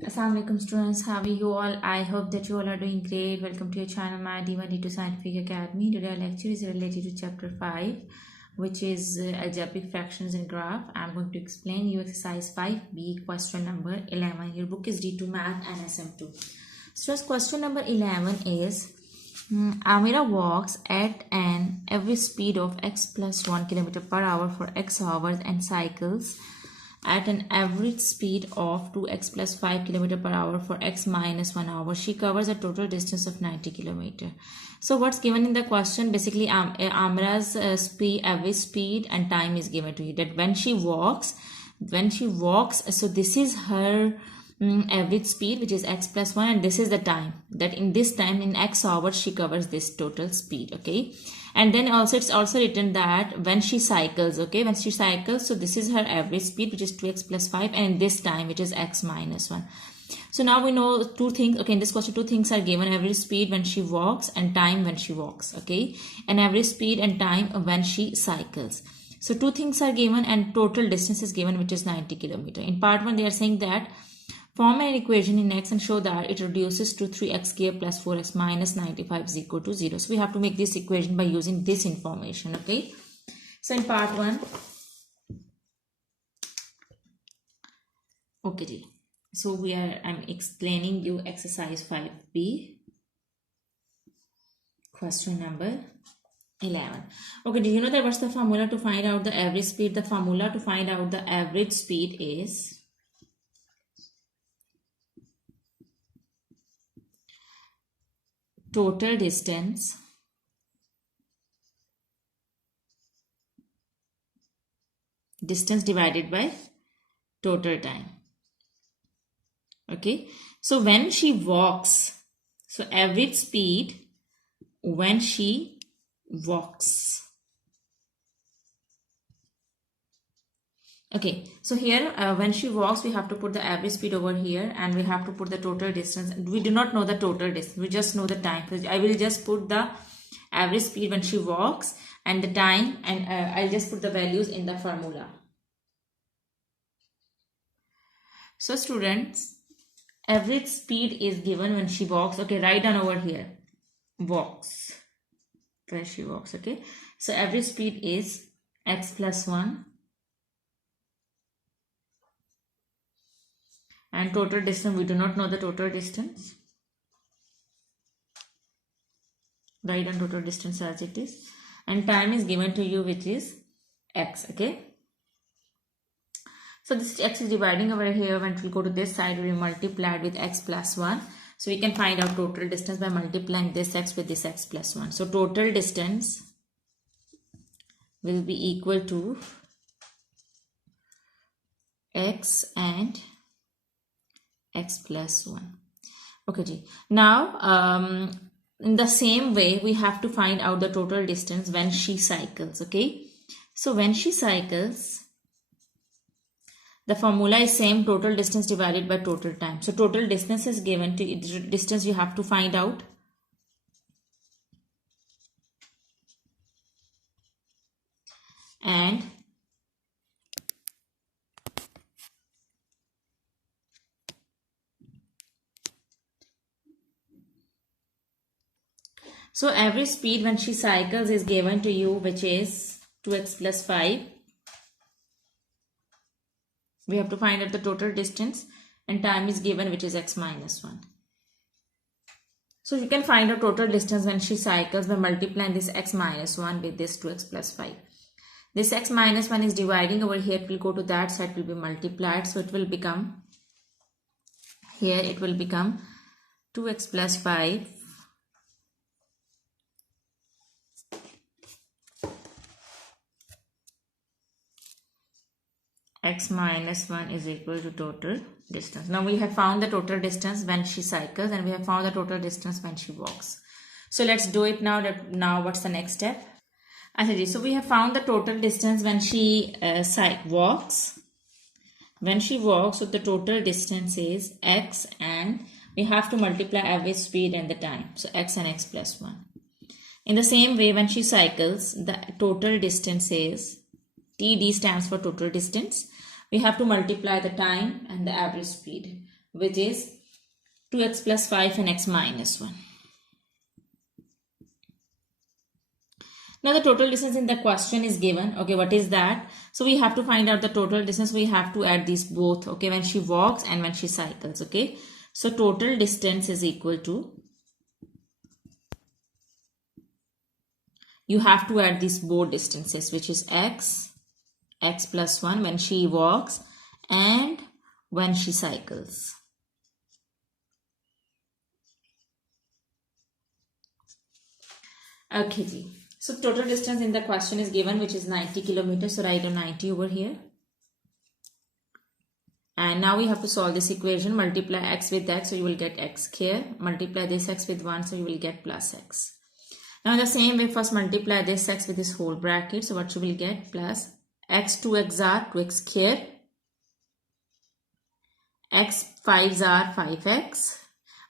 Assalamualaikum students, how are you all? I hope that you all are doing great. Welcome to your channel, my D1D2 Scientific Academy. Today our lecture is related to chapter 5, which is algebraic fractions and graph. I'm going to explain you exercise 5b, question number 11. Your book is D2 Math and SM2. Students, question number 11 is Amira walks at an average speed of x plus 1 kilometer per hour for x hours and cycles at an average speed of 2x plus 5 kilometer per hour for x minus 1 hour. She covers a total distance of 90 kilometer. So what's given in the question, basically Amra's average speed and time is given to you, that when she walks, so this is her average speed, which is x plus 1, and this is the time, that in this time in x hours she covers this total speed. Okay, and then also it's also written that when she cycles, okay, when she cycles, so this is her average speed, which is 2x plus 5, and in this time which is x minus 1. So now we know two things. Okay, in this question two things are given: average speed when she walks and time when she walks. Okay, and average speed and time when she cycles. So two things are given and total distance is given, which is 90 kilometer. In part 1 they are saying that form an equation in x and show that it reduces to 3x square plus 4x minus 95 is equal to 0. So we have to make this equation by using this information. Okay, so in part 1, okay, so I'm explaining you exercise 5b, question number 11. Okay, do you know that what's the formula to find out the average speed? The formula to find out the average speed is total distance divided by total time. Okay, so when she walks, so average speed when she walks. Okay, so here when she walks, we have to put the average speed over here and we have to put the total distance. We do not know the total distance, we just know the time. So I will just put the average speed when she walks and the time, and I'll just put the values in the formula. So students, average speed is given when she walks. Okay, write down over here, walks, where she walks. Okay, so average speed is x plus 1 and total distance, we do not know the total distance. Write down total distance as it is, and time is given to you, which is x. Okay, so this x is dividing over here. When it will go to this side, we will multiply with x plus 1. So we can find out total distance by multiplying this x with this x plus 1. So total distance will be equal to x and x plus 1. Okay, now in the same way we have to find out the total distance when she cycles. Okay, so when she cycles, the formula is same, total distance divided by total time. So total distance is given to distance you have to find out. And so average speed when she cycles is given to you, which is 2x plus 5. We have to find out the total distance, and time is given, which is x minus 1. So you can find out total distance when she cycles by multiplying this x minus 1 with this 2x plus 5. This x minus 1 is dividing over here, it will go to that side, will be multiplied. So it will become, here it will become 2x plus 5 x minus 1 is equal to total distance. Now we have found the total distance when she cycles and we have found the total distance when she walks. So let's do it now. Now what's the next step? So we have found the total distance when she walks. When she walks, so the total distance is x, and we have to multiply average speed and the time. So x and x plus 1. In the same way, when she cycles, the total distance is TD, stands for total distance. We have to multiply the time and the average speed which is 2x plus 5 and x minus 1. Now the total distance in the question is given. Okay, what is that? So we have to find out the total distance. We have to add these both. Okay, when she walks and when she cycles. Okay, so total distance is equal to, you have to add these both distances, which is x plus 1 when she walks and when she cycles. Okay, so total distance in the question is given, which is 90 kilometers. So write down 90 over here. And now we have to solve this equation. Multiply x with x, so you will get x here. Multiply this x with 1, so you will get plus x. Now in the same way, first multiply this x with this whole bracket. So what you will get? Plus x 2x are 2x square. X 5s are 5x.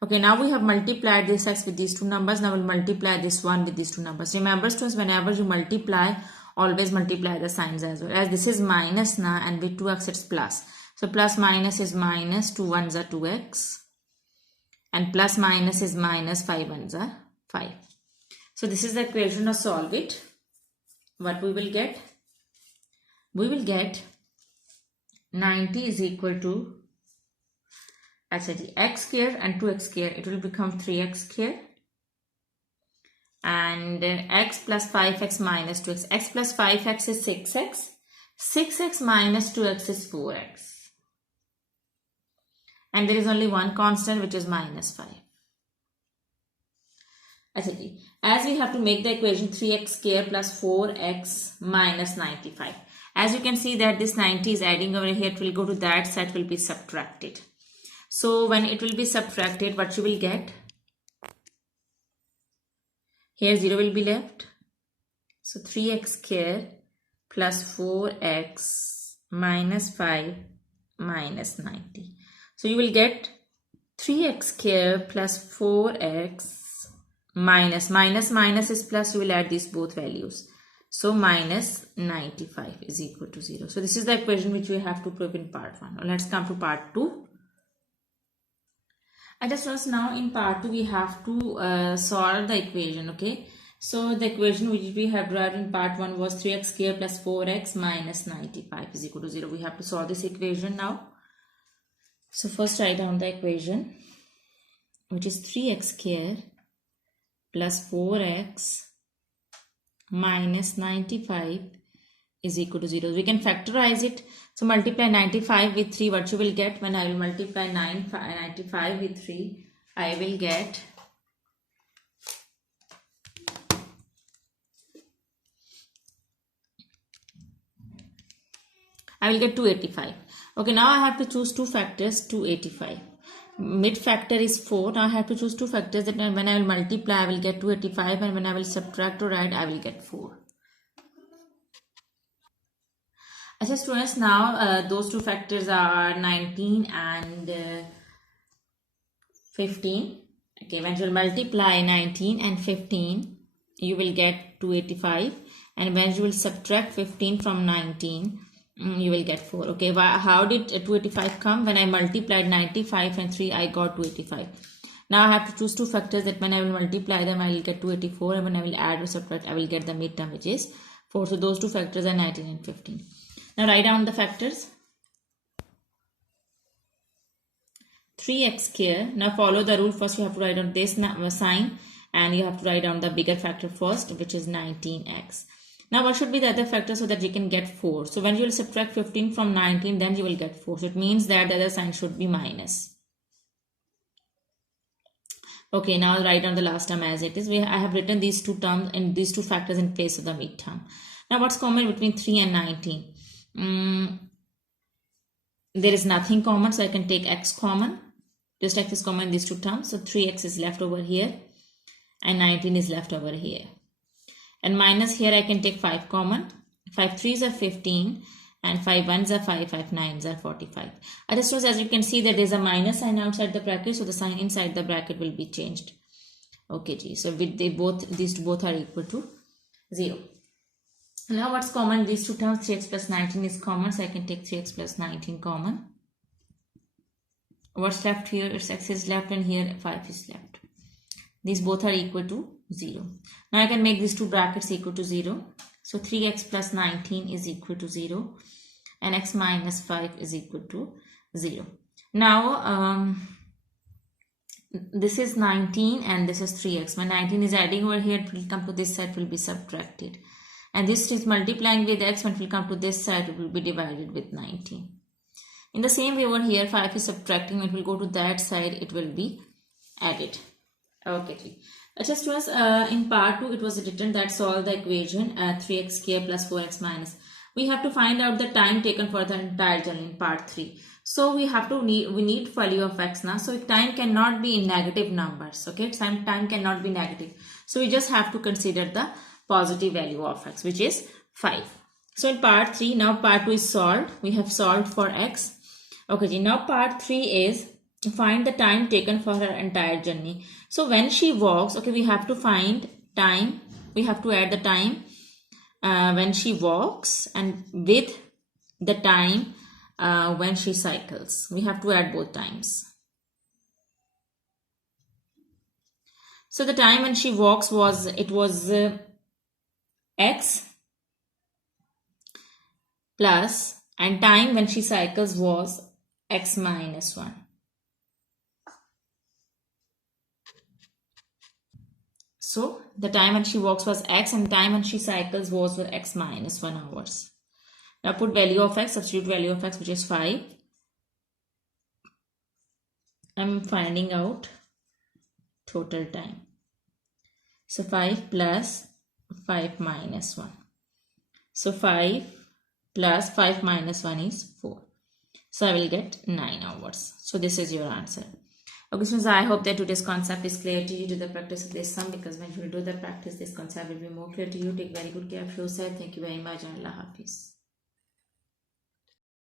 Okay, now we have multiplied this x with these two numbers. Now we'll multiply this one with these two numbers. Remember students, whenever you multiply, always multiply the signs as well. As this is minus now, and with 2x it's plus. So plus minus is minus, 2 1s are 2x. And plus minus is minus, 5 1s are 5. So this is the equation. Now solve it. What we will get? We will get 90 is equal to x square and 2x square. It will become 3x square. And x plus 5x minus 2x. X plus 5x is 6x. 6x minus 2x is 4x. And there is only one constant, which is minus 5. As we have to make the equation 3x square plus 4x minus 95. As you can see that this 90 is adding over here, it will go to that side, will be subtracted. So when it will be subtracted, what you will get? Here 0 will be left. So 3x square plus 4x minus 5 minus 90. So you will get 3x square plus 4x minus is plus, you will add these both values. So minus 95 is equal to 0. So this is the equation which we have to prove in part 1. Now let's come to part 2. I just was now in part 2 we have to solve the equation. Okay, so the equation which we have derived in part 1 was 3x square plus 4x minus 95 is equal to 0. We have to solve this equation now. So first write down the equation, which is 3x square plus 4x minus 95 is equal to 0. We can factorize it. So multiply 95 with 3. What you will get? When I will multiply 95 with 3, I will get I will get 285. Okay, now I have to choose two factors, 285. Mid factor is 4. Now I have to choose two factors that when I will multiply, I will get 285, and when I will subtract or add, I will get 4. As students, now those two factors are 19 and 15. Okay, when you will multiply 19 and 15, you will get 285, and when you will subtract 15 from 19, you will get 4. Okay, how did 285 come? When I multiplied 95 and 3, I got 285. Now I have to choose two factors that when I will multiply them, I will get 284, and when I will add or subtract, I will get the midterm, which is 4. So those two factors are 19 and 15. Now write down the factors. 3x square. Now follow the rule. First you have to write down this sign, and you have to write down the bigger factor first, which is 19x. Now what should be the other factor so that you can get 4? So when you will subtract 15 from 19, then you will get 4. So it means that the other sign should be minus. Okay, now I'll write down the last term as it is. I have written these two terms and these two factors in place of the midterm. Now what's common between 3 and 19? There is nothing common, so I can take x common. Just x is common in these two terms. So 3x is left over here and 19 is left over here. And minus here I can take 5 common. 5 3s are 15 and 5 1s are 5, 5 9s are 45. As you can see that there is a minus sign outside the bracket, so the sign inside the bracket will be changed. Okay, so with these two both are equal to 0. Now what's common? These two terms, 3x plus 19 is common, so I can take 3x plus 19 common. what's left here? It's x is left and here 5 is left. These both are equal to 0. Now I can make these two brackets equal to 0. So 3x plus 19 is equal to 0 and x minus 5 is equal to 0. Now this is 19 and this is 3x. When 19 is adding over here, it will come to this side, will be subtracted. And this is multiplying with x. When it will come to this side, it will be divided with 19. In the same way over here, 5 is subtracting. When it will go to that side, it will be added. Okay. Just students, in part 2, it was written that solve the equation 3x square plus 4x minus. We have to find out the time taken for the entire journey in part 3. So we need value of x now. So time cannot be in negative numbers. Okay, time cannot be negative. So we just have to consider the positive value of x, which is 5. So in part 3, now part 2 is solved. We have solved for x. Okay, now part 3 is to find the time taken for her entire journey. So when she walks, okay, we have to find time. We have to add the time when she walks and with the time when she cycles. We have to add both times. So the time when she walks was x plus, and time when she cycles was x minus 1. So the time when she walks was x and time when she cycles was x minus 1 hours. Now put value of x, substitute value of x, which is 5. I'm finding out total time. So 5 plus 5 minus 1. So 5 plus 5 minus 1 is 4. So I will get 9 hours. So this is your answer. Okay, students, I hope that today's concept is clear to you. Do the practice of this sum, because when you do the practice, this concept will be more clear to you. Take very good care of yourself. Thank you very much and Allah Hafiz.